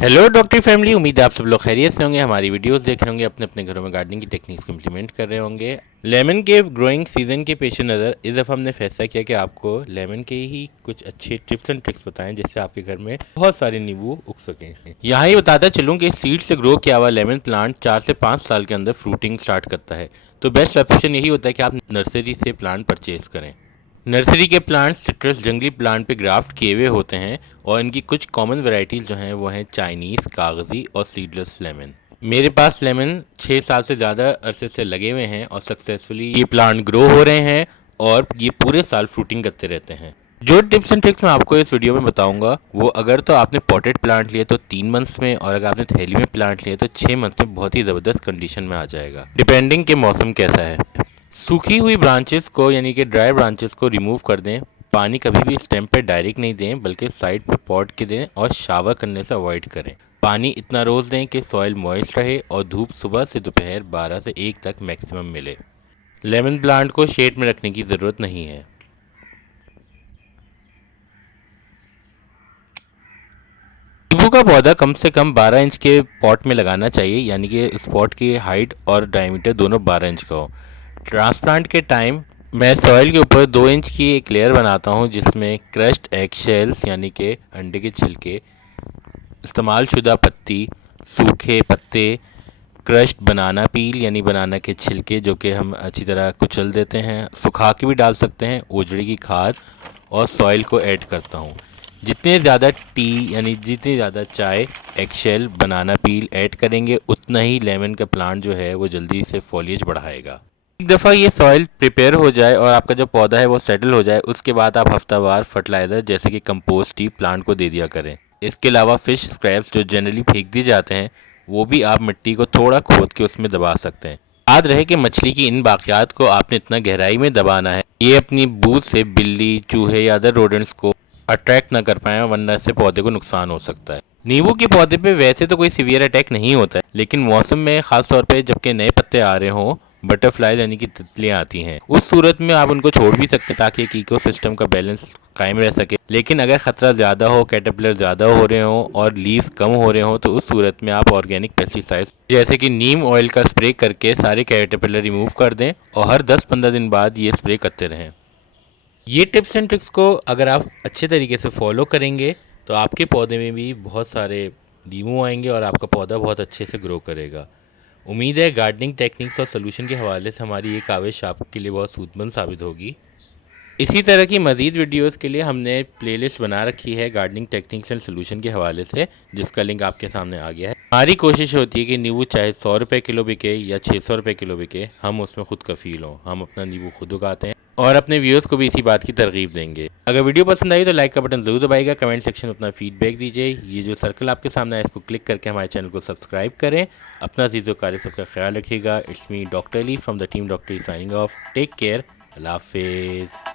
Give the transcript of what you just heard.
Hello doctor family, उम्मीद है आप सब लोग खैरियत से होंगे। हमारी वीडियोस देख रहे होंगे, अपने अपने घरों में गार्डनिंग की टेक्निक्स को इम्प्लीमेंट कर रहे होंगे। लेमन के ग्रोइंग सीजन के पेश नज़र इस दफ़ा हमने फैसला किया कि आपको लेमन के ही कुछ अच्छे टिप्स एंड ट्रिक्स बताएं जिससे आपके घर में बहुत सारे नींबू उग सकें। यहाँ ही बताता चलूँ कि सीड से ग्रो किया हुआ लेमन प्लांट 4 से 5 साल के अंदर फ्रूटिंग स्टार्ट करता है। तो बेस्ट ऑप्शन यही होता है कि आप नर्सरी से प्लांट परचेज करें। नर्सरी के प्लांट्स सिट्रस जंगली प्लांट पे ग्राफ्ट किए हुए होते हैं और इनकी कुछ कॉमन वैरायटीज़ जो हैं वो हैं चाइनीज़, कागज़ी और सीडलेस लेमन। मेरे पास लेमन 6 साल से ज़्यादा अरसे से लगे हुए हैं और सक्सेसफुली ये प्लांट ग्रो हो रहे हैं और ये पूरे साल फ्रूटिंग करते रहते हैं। जो टिप्स एंड ट्रिक्स मैं आपको इस वीडियो में बताऊंगा वो अगर तो आपने पॉटेड प्लांट लिए तो 3 मंथ्स में, और अगर आपने थैली में प्लांट लिए तो 6 मंथ्स में बहुत ही ज़बरदस्त कंडीशन में आ जाएगा, डिपेंडिंग के मौसम कैसा है। सूखी हुई ब्रांचेस को यानी कि ड्राई ब्रांचेस को रिमूव कर दें। पानी कभी भी स्टेम पे डायरेक्ट नहीं दें बल्कि साइड पे पॉट के दें और शावर करने से अवॉइड करें। पानी इतना रोज़ दें कि सॉइल मॉइस्ट रहे और धूप सुबह से दोपहर 12 से 1 तक मैक्सिमम मिले। लेमन प्लांट को शेड में रखने की ज़रूरत नहीं है। नींबू का पौधा कम से कम 12 इंच के पॉट में लगाना चाहिए, यानी कि इस पॉट की हाइट और डायमीटर दोनों 12 इंच का हो। ट्रांसप्लांट के टाइम मैं सॉइल के ऊपर 2 इंच की एक लेयर बनाता हूँ जिसमें क्रश्ड एग शेल्स यानी कि अंडे के छिलके, इस्तेमाल शुदा पत्ती, सूखे पत्ते, क्रश्ड बनाना पील यानी बनाना के छिलके जो कि हम अच्छी तरह कुचल देते हैं, सुखा के भी डाल सकते हैं, ओजड़ी की खाद और सॉइल को ऐड करता हूँ। जितने ज़्यादा टी यानी जितनी ज़्यादा चाय, एगशेल, बनाना पील ऐड करेंगे उतना ही लेमन का प्लांट जो है वो जल्दी से फॉलिएज बढ़ाएगा। एक दफ़ा ये सॉइल प्रिपेयर हो जाए और आपका जो पौधा है वो सेटल हो जाए, उसके बाद आप हफ्तावार फर्टिलाइज़र जैसे कि कंपोस्ट ही प्लांट को दे दिया करें। इसके अलावा फ़िश स्क्रैप्स जो जनरली फेंक दिए जाते हैं वो भी आप मिट्टी को थोड़ा खोद के उसमें दबा सकते हैं। याद रहे कि मछली की इन बाकियात को आपने इतना गहराई में दबाना है ये अपनी बूथ से बिल्ली, चूहे या अदर रोडेंट्स को अट्रैक्ट ना कर पाए, वरना इससे पौधे को नुकसान हो सकता है। नींबू के पौधे पे वैसे तो कोई सीवियर अटैक नहीं होता है, लेकिन मौसम में खास तौर पे जबकि नए पत्ते आ रहे हों, बटरफ्लाइज यानी कि तितलियां आती हैं, उस सूरत में आप उनको छोड़ भी सकते हैं ताकि एक इकोसिस्टम का बैलेंस कायम रह सके। लेकिन अगर ख़तरा ज़्यादा हो, कैटरपिलर ज़्यादा हो रहे हों और लीव्स कम हो रहे हों तो उस सूरत में आप ऑर्गेनिक पेस्टिसाइड्स जैसे कि नीम ऑयल का स्प्रे करके सारे कैटरपिलर रिमूव कर दें और हर 10-15 दिन बाद ये स्प्रे करते रहें। ये टिप्स एंड ट्रिक्स को अगर आप अच्छे तरीके से फॉलो करेंगे तो आपके पौधे में भी बहुत सारे नींबू आएंगे और आपका पौधा बहुत अच्छे से ग्रो करेगा। उम्मीद है गार्डनिंग टेक्निक्स और सोल्यूशन के हवाले से हमारी ये काविश आपके लिए बहुत सूदमंद साबित होगी। इसी तरह की मज़ीद वीडियोस के लिए हमने प्लेलिस्ट बना रखी है गार्डनिंग टेक्निक्स एंड सोल्यूशन के हवाले से, जिसका लिंक आपके सामने आ गया है। हमारी कोशिश होती है कि नींबू चाहे 100 रुपये किलो बिके या 600 रुपये किलो बिके, हम उसमें खुद कफ़ील हों। हम अपना नींबू खुद उगाते हैं और अपने व्यूअर्स को भी इसी बात की तरगीब देंगे। अगर वीडियो पसंद आई तो लाइक का बटन ज़रूर दबाइएगा, कमेंट सेक्शन में अपना फीडबैक दीजिए। ये जो सर्कल आपके सामने है इसको क्लिक करके हमारे चैनल को सब्सक्राइब करें। अपना चीज़ों सबका ख्याल रखिएगा। It's me doctor Ali from the team doctor signing off. Take care. अल्लाह हाफिज़।